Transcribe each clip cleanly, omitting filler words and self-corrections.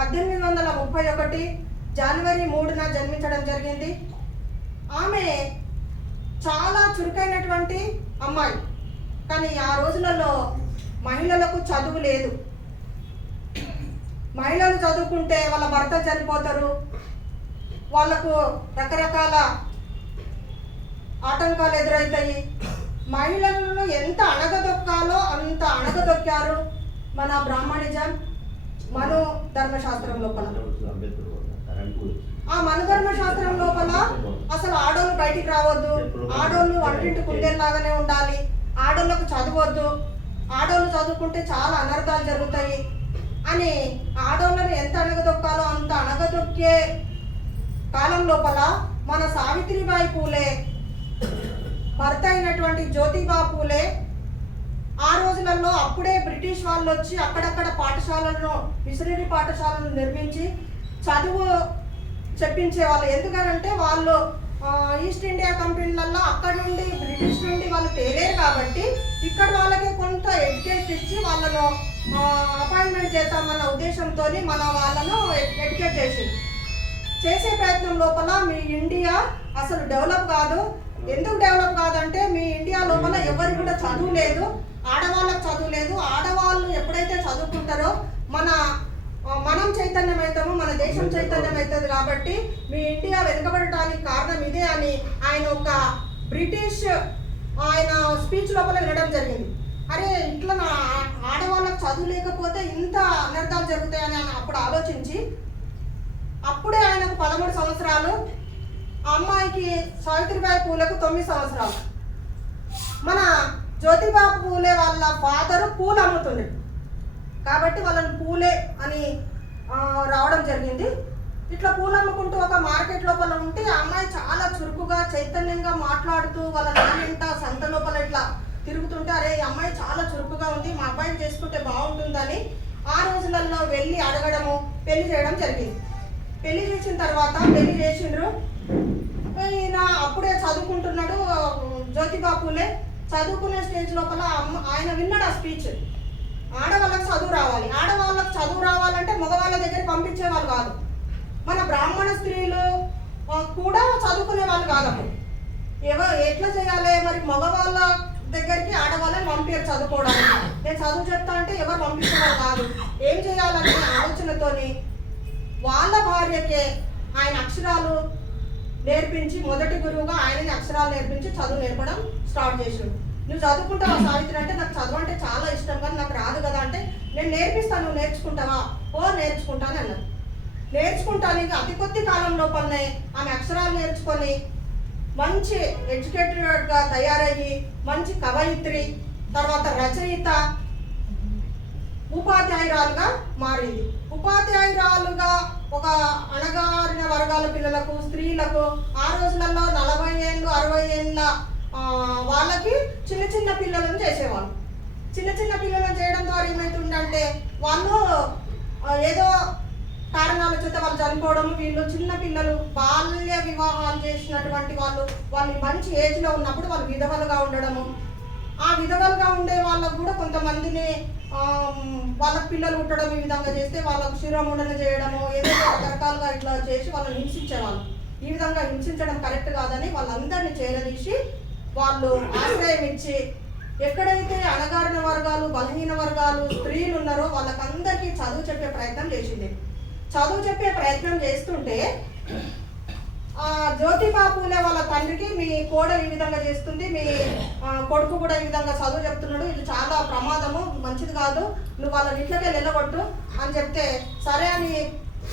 1831 జనవరి 3న జన్మించడం జరిగింది. ఆమె చాలా చురుకైనటువంటి అమ్మాయి. కానీ ఆ రోజులలో మహిళలకు చదువు లేదు. మహిళలు చదువుకుంటే వాళ్ళ భర్త చనిపోతారు, వాళ్ళకు రకరకాల ఆటంకాలు ఎదురవుతాయి. మహిళలను ఎంత అణగదొక్కాలో అంత అణగదొక్కారు మన బ్రాహ్మణిజం మను ధర్మశాస్త్రం లోపల. ఆ మను ధర్మశాస్త్రం లోపల అసలు ఆడోళ్ళు బయటికి రావద్దు, ఆడోళ్ళు వంటింటి కుందేలాగానే ఉండాలి, ఆడోళ్ళకు చదవద్దు, ఆడోళ్ళు చదువుకుంటే చాలా అనర్థాలు జరుగుతాయి అని ఆడోళ్ళని ఎంత అణగదొక్కాలో అంత అణగదొక్కే కాలం లోపల మన సావిత్రిబాయి పూలే భర్త అయినటువంటి జ్యోతిబా పూలే ఆ రోజులలో అప్పుడే బ్రిటిష్ వాళ్ళు వచ్చి అక్కడక్కడ పాఠశాలను, మిషనరీ పాఠశాలను నిర్మించి చదువు చెప్పించేవాళ్ళు. ఎందుకనంటే వాళ్ళు ఈస్ట్ ఇండియా కంపెనీలలో అక్కడ నుండి బ్రిటిష్ నుండి వాళ్ళు తేలేరు కాబట్టి ఇక్కడ వాళ్ళకి కొంత ఎడ్యుకేట్ ఇచ్చి వాళ్ళను అపాయింట్మెంట్ చేద్దామన్న ఉద్దేశంతో మన వాళ్ళను ఎడ్యుకేట్ చేసే ప్రయత్నం లోపల మీ ఇండియా అసలు డెవలప్ కాదు. ఎందుకు డెవలప్ కాదంటే మీ ఇండియా లోపల ఎవరికి కూడా చదువు లేదు, ఆడవాళ్ళకు చదువు లేదు. ఆడవాళ్ళు ఎప్పుడైతే చదువుకుంటారో మనం చైతన్యం అవుతాము, మన దేశం చైతన్యం అవుతుంది. కాబట్టి మీ ఇండియా వెనుకబడటానికి కారణం ఇదే అని ఆయన ఒక బ్రిటిష్ ఆయన స్పీచ్ లోపల వినడం జరిగింది. అరే ఇట్లా ఆడవాళ్ళకు చదువు లేకపోతే ఇంత అనర్థాలు జరుగుతాయని ఆయన అప్పుడు ఆలోచించి అప్పుడే ఆయనకు 13 సంవత్సరాలు, ఆ అమ్మాయికి సావిత్రిబాయి పూలకు 9 సంవత్సరాలు. మన జ్యోతిబా పూలే వాళ్ళ ఫాదరు పూలు అమ్ముతుంది కాబట్టి వాళ్ళని పూలే అని రావడం జరిగింది. ఇట్లా పూలు అమ్ముకుంటూ ఒక మార్కెట్ లోపల ఉంటే ఆ అమ్మాయి చాలా చురుకుగా చైతన్యంగా మాట్లాడుతూ వాళ్ళ నాన్నింట సంత లోపల ఇట్లా తిరుగుతుంటే అరే ఈ అమ్మాయి చాలా చురుకుగా ఉంది, మా అబ్బాయిని చేసుకుంటే బాగుంటుందని ఆ రోజులలో వెళ్ళి అడగడము, పెళ్లి చేయడం జరిగింది. పెళ్లి చేసిన తర్వాత పెళ్లి చేసిండ్రు. ఈయన అప్పుడే చదువుకుంటున్నాడు జ్యోతిబా పూలే. చదువుకునే స్టేజ్ లోపల ఆయన విన్నాడు ఆ స్పీచ్. ఆడవాళ్ళకి చదువు రావాలి, ఆడవాళ్ళకి చదువు రావాలంటే మగవాళ్ళ దగ్గర పంపించేవాళ్ళు కాదు. మన బ్రాహ్మణ స్త్రీలు కూడా చదువుకునే వాళ్ళు కాదు. అప్పుడు ఎట్లా చేయాలి మరి, మగవాళ్ళ దగ్గరికి ఆడవాళ్ళని పంపించారు చదువుకోవడానికి. నేను చదువు చెప్తా అంటే ఎవరు పంపించేవాళ్ళు కాదు. ఏం చేయాలనే ఆలోచనతోని వాళ్ళ భార్యకే ఆయన అక్షరాలు నేర్పించి, మొదటి గురువుగా ఆయనని అక్షరాలు నేర్పించి చదువు నేర్పడం స్టార్ట్ చేసాడు. నువ్వు చదువుకుంటావా సావిత్రి అంటే నాకు చదువు అంటే చాలా ఇష్టం కానీ నాకు రాదు కదా అంటే నేను నేర్పిస్తాను, నువ్వు నేర్చుకుంటావా? నేర్చుకుంటాను అన్నారు. నేర్చుకుంటాను. ఇక అతి కొద్ది కాలం లోపలనే ఆమె అక్షరాలు నేర్చుకొని మంచి ఎడ్యుకేటెడ్గా తయారయ్యి మంచి కవయిత్రి, తర్వాత రచయిత, ఉపాధ్యాయురాలుగా మారింది. ఉపాధ్యాయురాలుగా ఒక అణగారిన వర్గాల పిల్లలకు, స్త్రీలకు ఆ రోజులలో 40 ఏళ్ళు 60 ఏళ్ళ వాళ్ళకి చిన్న చిన్న పిల్లలను చేసేవాళ్ళు. చిన్న చిన్న పిల్లలను చేయడం ద్వారా ఏమవుతుందంటే వాళ్ళు ఏదో కారణాల చేత వాళ్ళు చనిపోవడం, వీళ్ళు చిన్న పిల్లలు బాల్య వివాహాలు చేసినటువంటి వాళ్ళు మంచి ఏజ్లో ఉన్నప్పుడు వాళ్ళు విధవలుగా ఉండడము, ఆ విధవలుగా ఉండే వాళ్ళకు కూడా కొంతమందిని వాళ్ళకి పిల్లలు పుట్టడం ఈ విధంగా చేస్తే వాళ్ళకు శిరోముండన చేయడము, ఏదో రకరకాలుగా ఇట్లా చేసి వాళ్ళని హింసించేవాళ్ళు. ఈ విధంగా హింసించడం కరెక్ట్ కాదని వాళ్ళందరినీ చేరదీసి వాళ్ళు ఆశ్రయం ఇచ్చి ఎక్కడైతే అణగారిన వర్గాలు, బలహీన వర్గాలు, స్త్రీలు ఉన్నారో వాళ్ళకందరికీ చదువు చెప్పే ప్రయత్నం చేసింది. చదువు చెప్పే ప్రయత్నం చేస్తుంటే జ్యోతిబా పూలే వాళ్ళ తండ్రికి మీ కోడలు ఈ విధంగా చేస్తుంది, మీ కొడుకు కూడా ఈ విధంగా చదువు చెప్తున్నాడు, ఇది చాలా ప్రమాదము, మంచిది కాదు, నువ్వు వాళ్ళని ఇంట్లోకి వెళ్ళగొట్టు అని చెప్తే సరే అని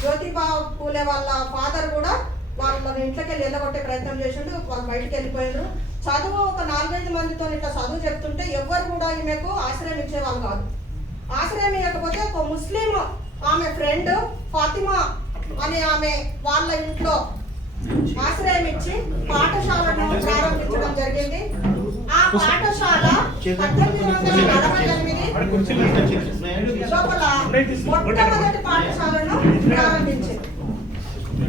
జ్యోతిబా పూలే వాళ్ళ ఫాదర్ కూడా వాళ్ళని ఇంట్లోకి వెళ్ళగొట్టే ప్రయత్నం చేసిండు. వాళ్ళు బయటికి వెళ్ళిపోయారు. చదువు ఒక 4-5 మందితో ఇట్లా చదువు చెప్తుంటే ఎవరు కూడా ఈమెకు ఆశ్రయం ఇచ్చేవాళ్ళు కాదు. ఆశ్రయం ఇవ్వకపోతే ఒక ముస్లిం ఆమె ఫ్రెండ్ ఫాతిమా అనే ఆమె వాళ్ళ ఇంట్లో ఆశ్రయం ఇచ్చి పాఠశాలను ప్రారంభించడం జరిగింది. ఆ పాఠశాల 1848 లోపల మొట్టమొదటి పాఠశాలను ప్రారంభించింది.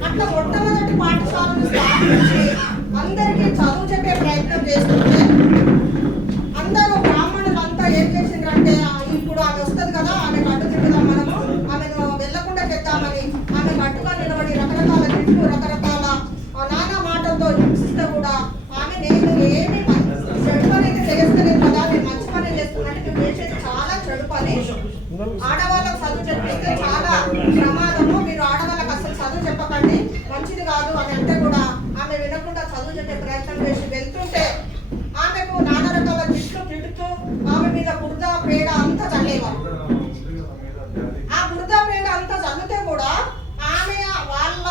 అట్లా మొట్టమొదటి పాఠశాలను స్థాపించి అందరికీ చదువు చెప్పే ప్రయత్నం చేస్తుంటే అందరూ బ్రాహ్మణులంతా ఏం చేసిండ్రంటే ఇప్పుడు ఆమె వస్తుంది కదా, ఆమె అడ్డు తిప్పుదాం, మనము ఆమెను వెళ్లకుండా చేద్దామని తీసుకొచ్చే ప్రయత్నం చేసి వెళ్తుంటే ఆమెకు నానా రకాల తిడుతూ ఆమె మీద బురద పేడ అంతా చల్లేవారు. ఆ బురద పేడ అంతా చల్లితే కూడా ఆమె వాళ్ళ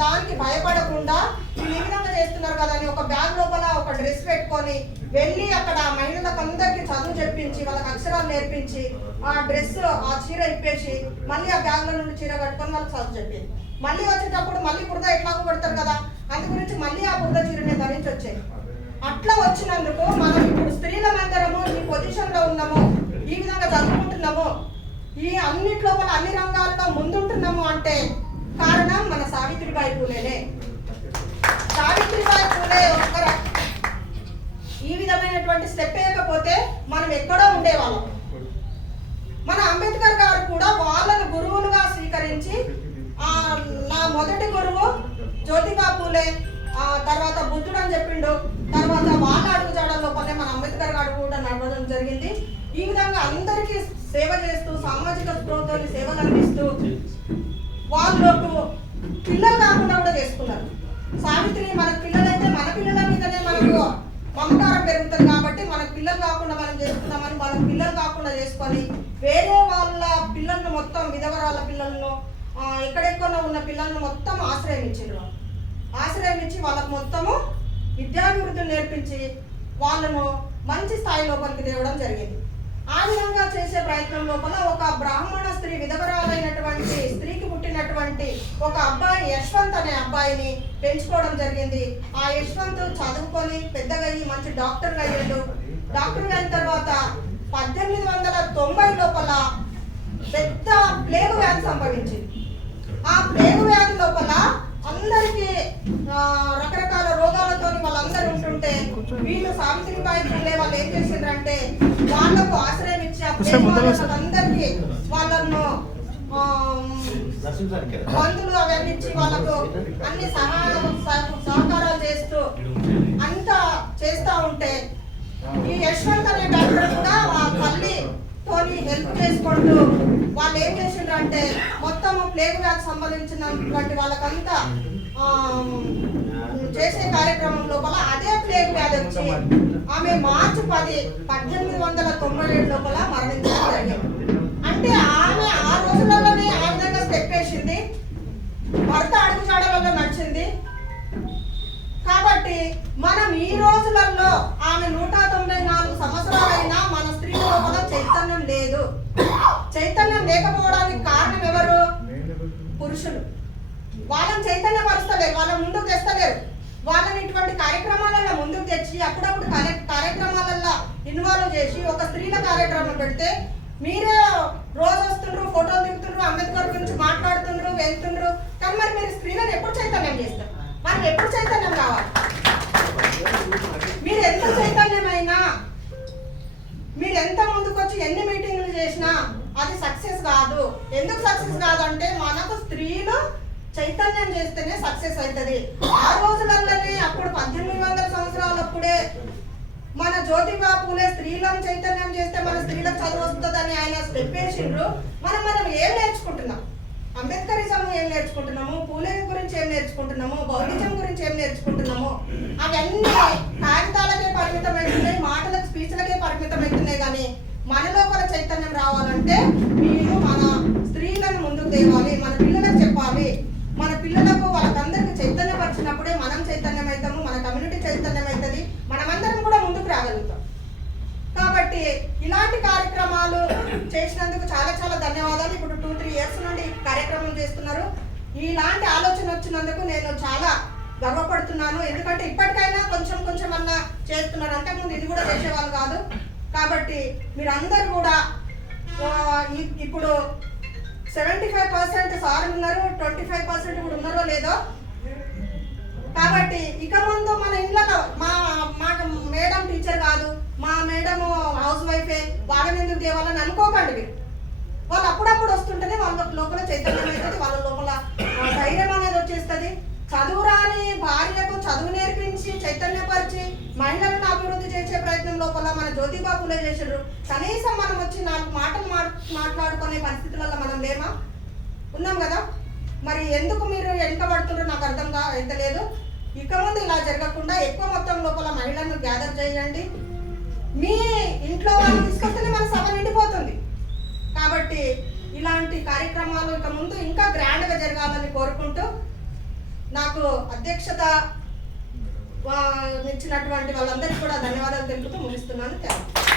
దానికి భయపడకుండా వీళ్ళు ఈ విధంగా చేస్తున్నారు కదా అని ఒక బ్యాగ్ లోపల ఒక డ్రెస్ పెట్టుకొని వెళ్ళి అక్కడ మహిళలకు అందరికీ చదువు చెప్పించి వాళ్ళకి అక్షరాలు నేర్పించి ఆ డ్రెస్ ఆ చీర ఇప్పేసి మళ్ళీ ఆ బ్యాగ్ లో నుండి చీర కట్టుకొని వాళ్ళకి చదువు చెప్పింది. మళ్ళీ వచ్చేటప్పుడు మళ్ళీ బురద ఎట్లాగో పెడతారు కదా, అందు గురించి మళ్ళీ ఆ బురద చీరని ధరించి వచ్చాయి. అట్లా వచ్చినందుకు మనం ఇప్పుడు స్త్రీలమందరము ఈ పొజిషన్ లో ఉన్నాము, ఈ విధంగా చదువుకుంటున్నాము, ఈ అన్నిట్లో అన్ని రంగాల్లో ముందుంటున్నాము అంటే కారణం మన సావిత్రిబాయి పూలేనే. సావిత్రిబాయి పూలే ఒక్కరు ఈ విధమైనటువంటి స్టెప్ వేయకపోతే మనం ఎక్కడో ఉండేవాళ్ళం. మన అంబేద్కర్ గారు కూడా వాళ్ళను గురువులుగా స్వీకరించి నా మొదటి గురువు జ్యోతిబా పూలే, తర్వాత బుద్ధుడు అని చెప్పిండు, తర్వాత వాళ్ళ అడుగుజాడల లోపలే మన అంబేద్కర్ గారు కూడా నడవడం జరిగింది. ఈ విధంగా అందరికీ సేవ చేస్తూ సామాజిక స్పృహతో సేవలు అందిస్తూ వాళ్ళకు పిల్లలు కాకుండా కూడా చేసుకున్నారు. సావిత్రి మనకు పిల్లలైతే మన పిల్లల మీదనే మనకు మమకారం పెరుగుతుంది కాబట్టి మనకు పిల్లలు కాకుండా మనం చేసుకున్నామని మన పిల్లలు కాకుండా చేసుకొని వేరే వాళ్ళ పిల్లలను మొత్తం విధవరాల పిల్లలను ఎక్కడెక్కడో ఉన్న పిల్లలను మొత్తం ఆశ్రయించారు. ఆశ్రయించి వాళ్ళకు మొత్తము విద్యాభివృద్ధులు నేర్పించి వాళ్ళను మంచి స్థాయి లోపలికి తేవడం జరిగింది. ఆ విధంగా చేసే ప్రయత్నం లోపల ఒక బ్రాహ్మణ స్త్రీ విధవరాలైనటువంటి స్త్రీకి పుట్టినటువంటి ఒక అబ్బాయి యశ్వంత్ అనే అబ్బాయిని పెంచుకోవడం జరిగింది. ఆ యశ్వంత్ చదువుకొని పెద్దగా అయ్యి మంచి డాక్టర్ అయ్యాడు. డాక్టర్ అయిన తర్వాత 1890 లోపల పెద్ద ప్లేగు వ్యాధి సంభవించింది. ఆ ప్లేగు వ్యాధి లోపల అందరికీ రకరకాల రోగాలతో వాళ్ళందరూ ఉంటుంటే వీళ్ళు సావిత్రిబాయి పూలే వాళ్ళు ఏం చేసిండ్రంటే వాళ్ళకు ఆశ్రయం ఇచ్చి అందరికీ వాళ్ళను మందులు అవన్నీ ఇచ్చి వాళ్ళకు అన్ని సహకారాలు చేస్తూ అంతా చేస్తూ ఉంటే ఈ యశ్వంత్ అనే డాక్టర్ కూడా ఆ తల్లితోని హెల్ప్ చేసుకుంటూ వాళ్ళు ఏం చేసిండ్రు అంటే మొత్తం ప్లేగ్ వ్యాధి సంబంధించినటువంటి వాళ్ళకంతా చేసే కార్యక్రమం లోపల అదే ప్లేగ్ వ్యాధి వచ్చి ఆమె మార్చి 10, 1897 లోపల మరణించడం జరిగింది. అంటే ఆమె ఆ రోజులలోనే ఆ విధంగా స్టెప్ వేసింది, భర్త అడుగుజాడలలో నడిచింది. కాబట్టి మనం ఈ రోజులలో ఆమె 194 సంవత్సరాలైనా మన స్త్రీల లోపల చైతన్యం లేదు. చైతన్యం లేకపోవడానికి కారణం ఎవరు? పురుషులు. వాళ్ళని చైతన్యపరుస్తలేరు, వాళ్ళని ముందుకు తెస్తలేరు. వాళ్ళని ఇటువంటి కార్యక్రమాలలో ముందుకు తెచ్చి అప్పుడప్పుడు కార్యక్రమాలలో ఇన్వాల్వ్ చేసి ఒక స్త్రీల కార్యక్రమం పెడితే మీరే రోజు వస్తుండ్రు, ఫోటోలు దిగుతుండ్రు, అంబేద్కర్ గురించి మాట్లాడుతుండ్రు, వెళ్తుండ్రు. కానీ మరి మీరు స్త్రీలను ఎప్పుడు చైతన్యం చేస్తారు? మనకి ఎప్పుడు చైతన్యం కావాలి? మీరు ఎంత చైతన్యమైనా, మీరు ఎంత ముందుకు వచ్చి ఎన్ని మీటింగ్లు చేసినా అది సక్సెస్ కాదు. ఎందుకు సక్సెస్ కాదంటే మనకు స్త్రీలు చైతన్యం చేస్తేనే సక్సెస్ అవుతుంది. ఆ రోజులలోనే అప్పుడు 1800 సంవత్సరాలప్పుడే మన జ్యోతిబా పూలే స్త్రీలను చైతన్యం చేస్తే మన స్త్రీలకు చదువు వస్తుందని ఆయన స్టెప్ వేసిండ్రు. మనం ఏం నేర్చుకుంటున్నాం? అంబేద్కరిజం ఏం నేర్చుకుంటున్నాము, పూలే గురించి ఏం నేర్చుకుంటున్నాము, బౌద్ధిజం గురించి ఏం నేర్చుకుంటున్నాము? అవన్నీ కాగితాలకే పరిమితం అవుతున్నాయి, మాటలకు స్పీచ్లకే పరిమితం అవుతున్నాయి. కానీ మన లోపల చైతన్యం రావాలంటే మీరు మన స్త్రీలను ముందుకు తేవాలి, మన పిల్లలకు చెప్పాలి. మన పిల్లలకు వాళ్ళకందరికీ చైతన్యపరిచినప్పుడే మనం చైతన్యం అవుతాము, మన కమ్యూనిటీ చైతన్యం అవుతుంది, మనమందరం కూడా ముందుకు రాగలుగుతాం. కాబట్టి ఇలాంటి కార్యక్రమాలు చేసినందుకు చాలా చాలా ధన్యవాదాలు. ఇప్పుడు 2-3 ఇయర్స్ నుండి కార్యక్రమం చేస్తున్నారు. ఇలాంటి ఆలోచన వచ్చినందుకు నేను చాలా గర్వపడుతున్నాను. ఎందుకంటే ఇప్పటికైనా కొంచెం అన్నా చేస్తున్నారు, అంతకుముందు ఇది కూడా చేసేవాళ్ళు కాదు. కాబట్టి మీరందరూ కూడా ఇప్పుడు 75% సార్ ఉన్నారు, 25% కూడా ఉన్నారో లేదో. కాబట్టి ఇక ముందు మన ఇంట్లో మా మేడం టీచర్ కాదు, మా మేడం హౌస్ వైఫే, వాళ్ళని ఎందుకు తేవాలని అనుకోకండి. మీరు వాళ్ళు అప్పుడప్పుడు వస్తుంటేనే వాళ్ళ లోపల చైతన్యం అవుతుంది, వాళ్ళ లోపల ధైర్యం అనేది వచ్చేస్తుంది. చదువురాని భార్యకు చదువు నేర్పించి చైతన్యపరిచి మహిళలను అభివృద్ధి చేసే ప్రయత్నం లోపల మన జ్యోతిబా పూలే చేసారు. కనీసం మనం వచ్చి 4 మాటలు మాట్లాడుకునే పరిస్థితులలో మనం లేమా? ఉన్నాం కదా. మరి ఎందుకు మీరు వెనుకబడుతుండ్రో నాకు అర్థం అయితే లేదు. ఇక ముందు ఇలా జరగకుండా ఎక్కువ మొత్తం లోపల మహిళలను గ్యాదర్ చేయండి. మీ ఇంట్లో వాళ్ళు తీసుకొస్తేనే మన సభ నిండిపోతుంది. కాబట్టి ఇలాంటి కార్యక్రమాలు ఇక ముందు ఇంకా గ్రాండ్గా జరగాలని కోరుకుంటూ నాకు అధ్యక్షత ఇచ్చినటువంటి వాళ్ళందరికీ కూడా ధన్యవాదాలు తెలుపుతూ ముగిస్తున్నాను. Thank you.